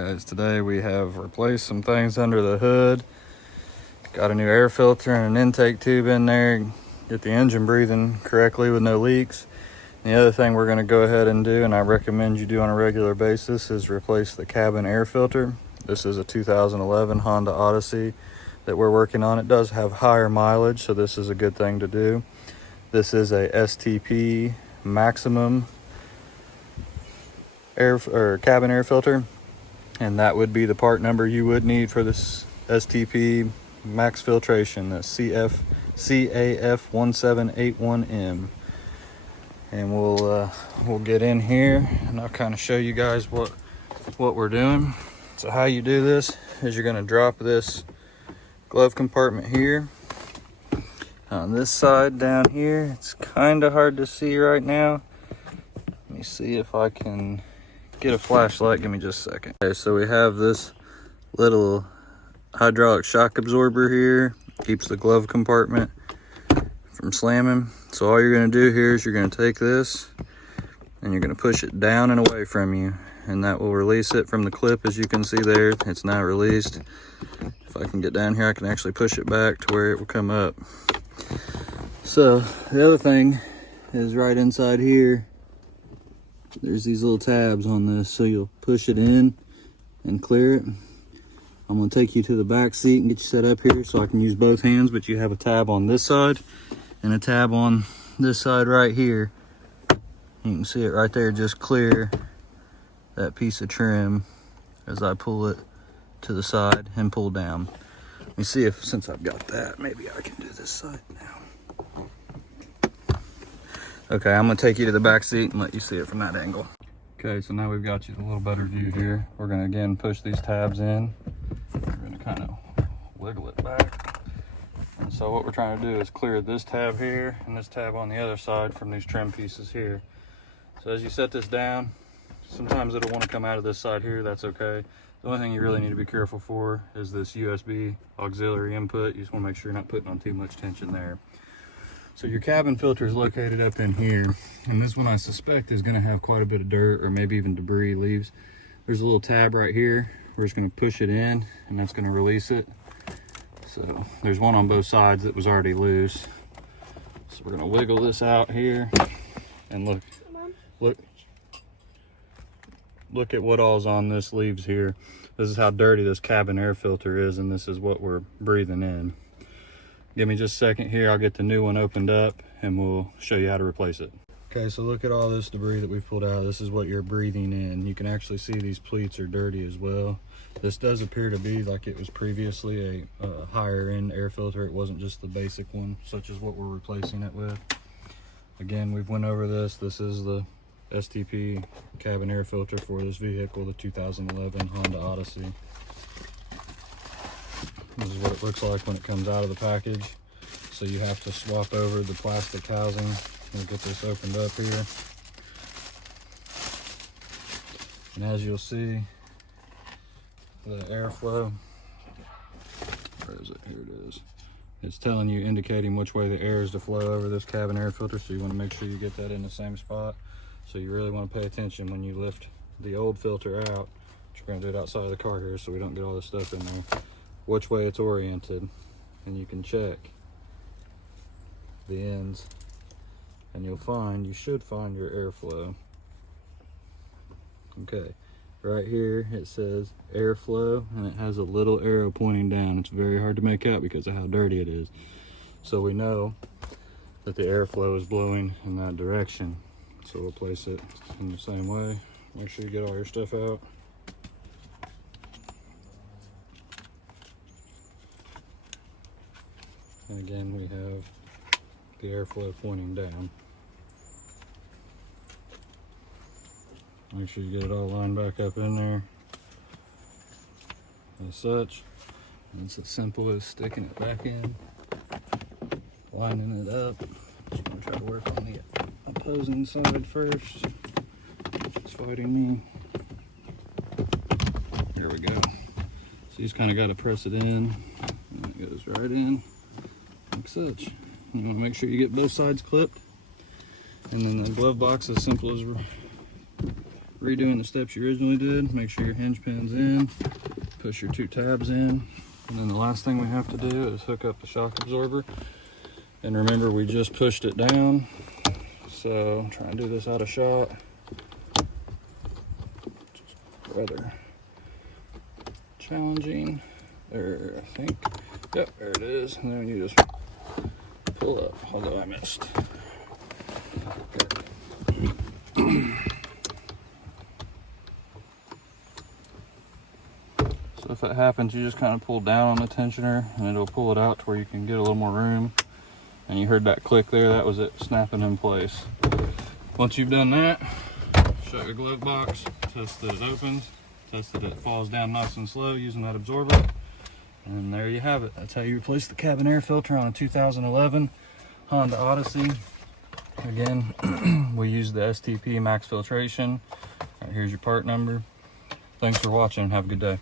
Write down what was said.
guys, today we have replaced some things under the hood. Got a new air filter and an intake tube in there. Get the engine breathing correctly with no leaks. And the other thing we're going to go ahead and do, and I recommend you do on a regular basis, is replace the cabin air filter. This is a 2011 Honda Odyssey that we're working on. It does have higher mileage, so this is a good thing to do. This is a STP maximum cabin air filter, and that would be the part number you would need for this STP max filtration, the CAF1781M. And we'll get in here and I'll kind of show you guys what we're doing. So how you do this is you're going to drop this glove compartment here on this side down here. It's kind of hard to see right now. Let me see if I can get a flashlight. Give me just a second. Okay, so we have this little hydraulic shock absorber here. Keeps the glove compartment from slamming. So all you're going to do here is you're going to take this and you're going to push it down and away from you, and that will release it from the clip. As you can see there, it's now released. If I can get down here, I can actually push it back to where it will come up. So the other thing is right inside here, there's these little tabs on this, so you'll push it in and clear it. I'm going to take you to the back seat and get you set up here so I can use both hands, but you have a tab on this side and a tab on this side right here. You can see it right there, just clear that piece of trim as I pull it to the side and pull down. Let me see if, since I've got that, maybe I can do this side now. Okay, I'm gonna take you to the back seat and let you see it from that angle. Okay, so now we've got you a little better view here. We're gonna again push these tabs in. We're gonna kind of wiggle it back. And so what we're trying to do is clear this tab here and this tab on the other side from these trim pieces here. So as you set this down, sometimes it'll want to come out of this side here. That's okay. The only thing you really need to be careful for is this USB auxiliary input. You just want to make sure you're not putting on too much tension there. So your cabin filter is located up in here, and this one I suspect is going to have quite a bit of dirt or maybe even debris leaves. There's a little tab right here. We're just going to push it in and that's going to release it. So there's one on both sides that was already loose. So we're going to wiggle this out here and look at what all's on this leaves here. This is how dirty this cabin air filter is, and this is what we're breathing in. Give me just a second here, I'll get the new one opened up and we'll show you how to replace it. Okay, so look at all this debris that we've pulled out. This is what you're breathing in. You can actually see these pleats are dirty as well. This does appear to be like it was previously a higher end air filter. It wasn't just the basic one, such as what we're replacing it with. Again, we've went over this. This is the STP cabin air filter for this vehicle, the 2011 Honda Odyssey. This is what it looks like when it comes out of the package. So you have to swap over the plastic housing. We'll get this opened up here. And as you'll see, the airflow, where is it? Here it is. It's telling you, indicating which way the air is to flow over this cabin air filter. So you want to make sure you get that in the same spot. So you really want to pay attention when you lift the old filter out. You're going to do it outside of the car here so we don't get all this stuff in there. Which way it's oriented, and you can check the ends and you should find your airflow. Okay, right here it says airflow and it has a little arrow pointing down. It's very hard to make out because of how dirty it is. So we know that the airflow is blowing in that direction. So we'll place it in the same way. Make sure you get all your stuff out. And again, we have the airflow pointing down. Make sure you get it all lined back up in there as such. And it's as simple as sticking it back in, lining it up. Just gonna try to work on the opposing side first. It's fighting me. There we go. So you just kind of got to press it in, and it goes right in. Like such. You want to make sure you get both sides clipped, and then the glove box, as simple as redoing the steps you originally did. Make sure your hinge pin's in, push your 2 tabs in, and then the last thing we have to do is hook up the shock absorber. And remember, we just pushed it down, so I'm trying to do this out of shot. Just rather challenging. There, I think. Yep, there it is. And then you just pull up, although I missed. So if it happens, you just kind of pull down on the tensioner and it'll pull it out to where you can get a little more room. And you heard that click there, that was it snapping in place. Once you've done that, shut your glove box, test that it opens, test that it falls down nice and slow using that absorber. And there you have it. That's how you replace the cabin air filter on a 2011 Honda Odyssey. Again, we use the STP max filtration. All right, here's your part number. Thanks for watching and have a good day.